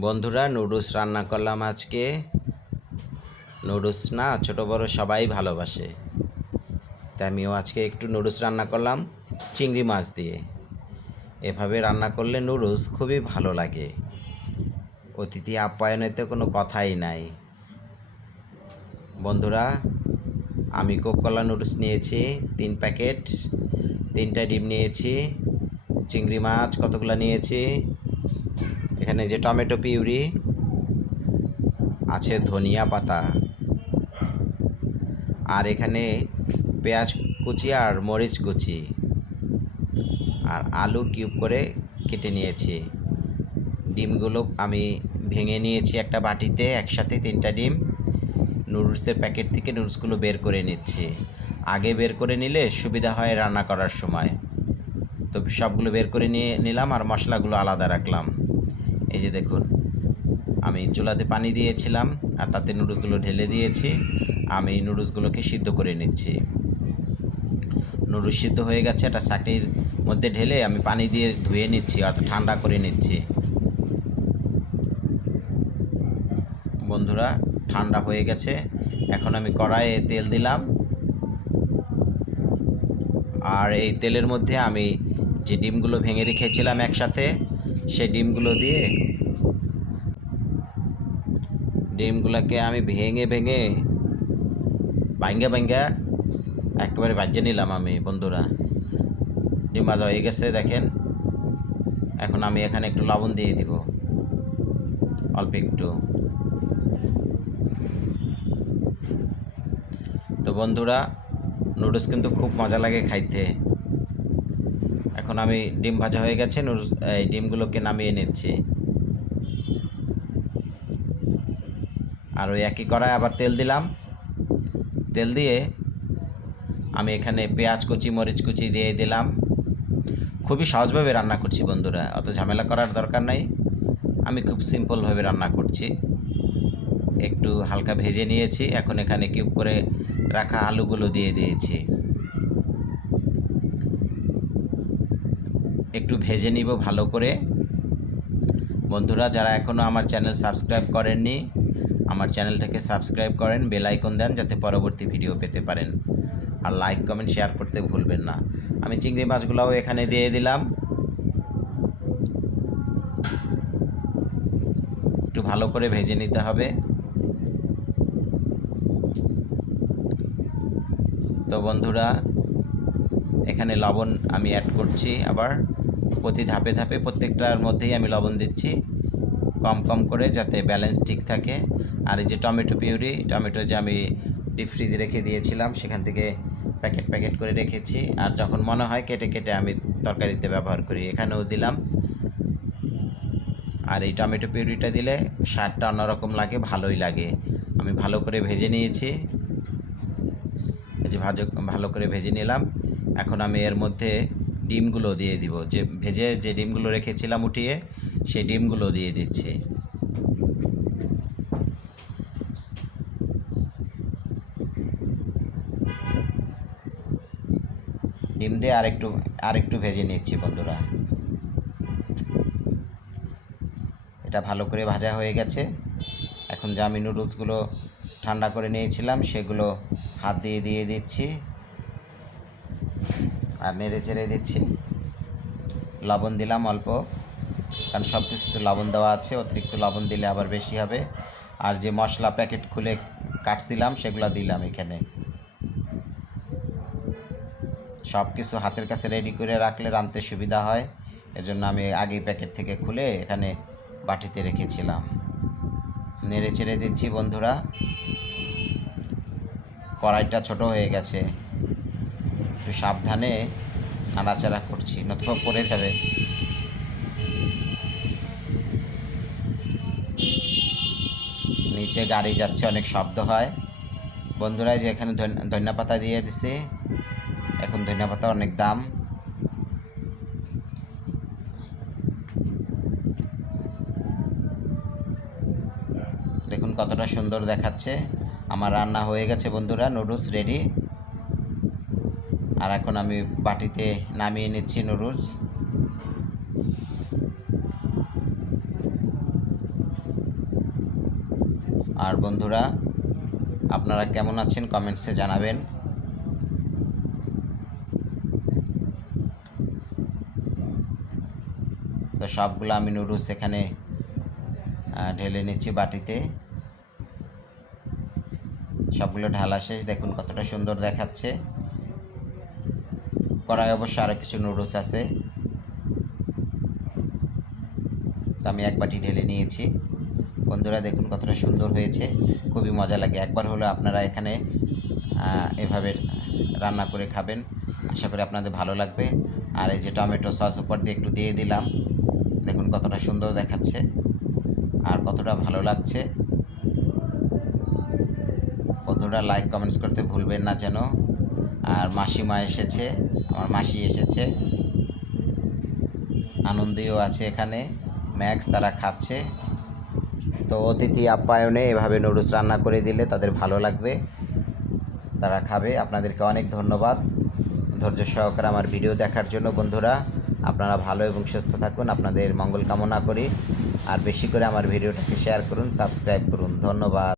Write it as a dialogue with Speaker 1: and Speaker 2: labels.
Speaker 1: বন্ধুরা, নুডলস রান্না করলাম আজকে। নুডলস না, ছোট বড় সবাই ভালোবাসে। তাই আমিও আজকে একটু নুডলস রান্না করলাম, চিংড়ি মাছ দিয়ে। এভাবে রান্না করলে নুডলস খুবই ভালো লাগে। অতিথি আপ্যায়নেতে কোনো কথাই নাই। বন্ধুরা, আমি কোককলা নুডলস নিয়েছি, তিন প্যাকেট। তিনটা ডিম নিয়েছি, চিংড়ি মাছ কতগুলো নিয়েছি? এখানে যে টমেটো পিউরি, আছে ধনিয়া পাতা, আর এখানে পেঁয়াজ কুচি আর মরিচ কুচি, আর আলু কিউব করে কেটে নিয়েছি। ডিমগুলো আমি ভেঙে নিয়েছি একটা বাটিতে, একসাথে তিনটা ডিম। নুডলসের প্যাকেট থেকে নুডলসগুলো বের করে নিচ্ছি। আগে বের করে নিলে সুবিধা হয় রান্না করার সময়। তো সবগুলো বের করে নিয়ে নিলাম আর মশলাগুলো আলাদা রাখলাম। এই যে দেখুন, আমি চুলাতে পানি দিয়েছিলাম আর তাতে নুডলসগুলো ঢেলে দিয়েছি। আমি নুডলসগুলোকে সিদ্ধ করে নিচ্ছি। নুডলস সিদ্ধ হয়ে গেছে, একটা চাটির মধ্যে ঢেলে আমি পানি দিয়ে ধুয়ে নিচ্ছি অর্থাৎ ঠান্ডা করে নিচ্ছি। বন্ধুরা, ঠান্ডা হয়ে গেছে। এখন আমি কড়াইয়ে তেল দিলাম। আর এই তেলের মধ্যে আমি যে ডিমগুলো ভেঙে রেখেছিলাম একসাথে, সেই ডিমগুলো দিয়ে ডিমগুলোকে আমি ভেঙে ভেঙে ভাঙ্গা ভাঙ্গা একেবারে বাজিয়ে নিলাম আমি, বন্ধুরা। ডিম ভাজা হয়ে গেছে, দেখেন। এখন আমি এখানে একটু লবণ দিয়ে দিব, অল্প একটু। তো বন্ধুরা, নুডলস কিন্তু খুব মজা লাগে খাইতে। এখন আমি ডিম ভাজা হয়ে গেছে, নুডলস এই ডিমগুলোকে নামিয়ে নিচ্ছি। আর ওই একই কড়ায় আবার তেল দিলাম। তেল দিয়ে আমি এখানে পেঁয়াজ কুচি, মরিচ কুচি দিয়ে দিলাম। খুবই সহজভাবে রান্না করছি বন্ধুরা, অত ঝামেলা করার দরকার নাই। আমি খুব সিম্পলভাবে রান্না করছি। একটু হালকা ভেজে নিয়েছি, এখন এখানে কিউব করে রাখা আলুগুলো দিয়ে দিয়েছি। একটু ভেজে নিব ভালো করে। বন্ধুরা, যারা এখনও আমার চ্যানেল সাবস্ক্রাইব করেননি আমার চ্যানেলটাকে সাবস্ক্রাইব করেন, বেল আইকন দেন যাতে পরবর্তী ভিডিও পেতে পারেন। আর লাইক, কমেন্ট, শেয়ার করতে ভুলবেন না। আমি চিংড়ি মাছগুলোও এখানে দিয়ে দিলাম। একটু ভালো করে ভেজে নিতে হবে। তো বন্ধুরা, এখানে লবণ আমি অ্যাড করছি আবার। প্রতি ধাপে ধাপে প্রত্যেকটার মধ্যেই আমি লবণ দিচ্ছি। কম কম করে যাতে ব্যালেন্স ঠিক থাকে। আর এই যে টমেটো পিউরি, টমেটো যে আমি ডিপ ফ্রিজে রেখে দিয়েছিলাম, সেখান থেকে প্যাকেট প্যাকেট করে রেখেছি। আর যখন মনে হয় কেটে কেটে আমি তরকারিতে ব্যবহার করি, এখানেও দিলাম। আর এই টমেটো পিউরিটা দিলে স্বাদটা অন্যরকম লাগে, ভালোই লাগে। আমি ভালো করে ভেজে নিয়েছি। এই যে ভাজো, ভালো করে ভেজে নিলাম। এখন আমি এর মধ্যে ডিমগুলো দিয়ে দিব। যে ভেজে যে ডিমগুলো রেখেছিলাম উঠিয়ে, সেই ডিমগুলো দিয়ে দিচ্ছি। ডিম দিয়ে আরেকটু আরেকটু ভেজে নিচ্ছি বন্ধুরা। এটা ভালো করে ভাজা হয়ে গেছে। এখন যে আমি নুডলসগুলো ঠান্ডা করে নিয়েছিলাম, সেগুলো হাত দিয়ে দিয়ে দিচ্ছি। আর নেড়ে চেড়ে দিচ্ছি। লবণ দিলাম অল্প, কারণ সব কিছুতে লবণ দেওয়া আছে, অতিরিক্ত লবণ দিলে আবার বেশি হবে। আর যে মশলা প্যাকেট খুলে কাটছিলাম সেগুলো দিলাম এখানে। সব কিছু হাতের কাছে রেডি করে রাখলে রাঁধতে সুবিধা হয়। এজন্য আমি আগেই প্যাকেট থেকে খুলে এখানে বাটিতে রেখেছিলাম। নেড়ে চেড়ে দিচ্ছি বন্ধুরা। কড়াইটা ছোট হয়ে গেছে। একটু সাবধানে নাড়াচাড়া করছি, নতুবা পড়ে যাবে। নিচে গাড়ি যাচ্ছে, অনেক শব্দ হয়। বন্ধুরা যে এখানে ধনিয়া পাতা দিয়ে দিছে। এখন ধনিয়া অনেক দাম। দেখুন কতটা সুন্দর দেখাচ্ছে। আমার রান্না হয়ে গেছে, বন্ধুরা। Noodles ready. আর এখন আমি বাটিতে নামিয়ে নিচ্ছি নুডলস। আর বন্ধুরা, আপনারা কেমন আছেন কমেন্টসে জানাবেন। তো সবগুলো আমি নুডলস এখানে ঢেলে নিচ্ছি বাটিতে। সবগুলো ঢালা শেষ, দেখুন কতটা সুন্দর দেখাচ্ছে। কড়াই অবশ্য আরও কিছু নুডলস আছে। আমি এক বাটি ঢেলে নিয়েছি। বন্ধুরা, দেখুন কতটা সুন্দর হয়েছে। খুবই মজা লাগে। একবার হলো আপনারা এখানে এভাবে রান্না করে খাবেন। আশা করি আপনাদের ভালো লাগবে। আর এই যে টমেটো সস উপর দিয়ে একটু দিয়ে দিলাম। দেখুন কতটা সুন্দর দেখাচ্ছে। আর কতটা ভালো লাগছে। বন্ধুরা লাইক কমেন্টস করতে ভুলবেন না যেন। আর মাসিমা এসেছে। আমার মাসি এসেছে। আনন্দীও আছে এখানে। ম্যাক্স তারা খাচ্ছে। তো অতিথি আপ্যায়নে এভাবে নুডলস রান্না করে দিলে তাদের ভালো লাগবে। তারা খাবে। আপনাদেরকে অনেক ধন্যবাদ। ধৈর্য সহকারে আমার ভিডিও দেখার জন্য বন্ধুরা, আপনারা ভালো এবং সুস্থ থাকুন। আপনাদের মঙ্গল কামনা করি। আর বেশি করে আমার ভিডিওটাকে শেয়ার করুন সাবস্ক্রাইব করুন। ধন্যবাদ।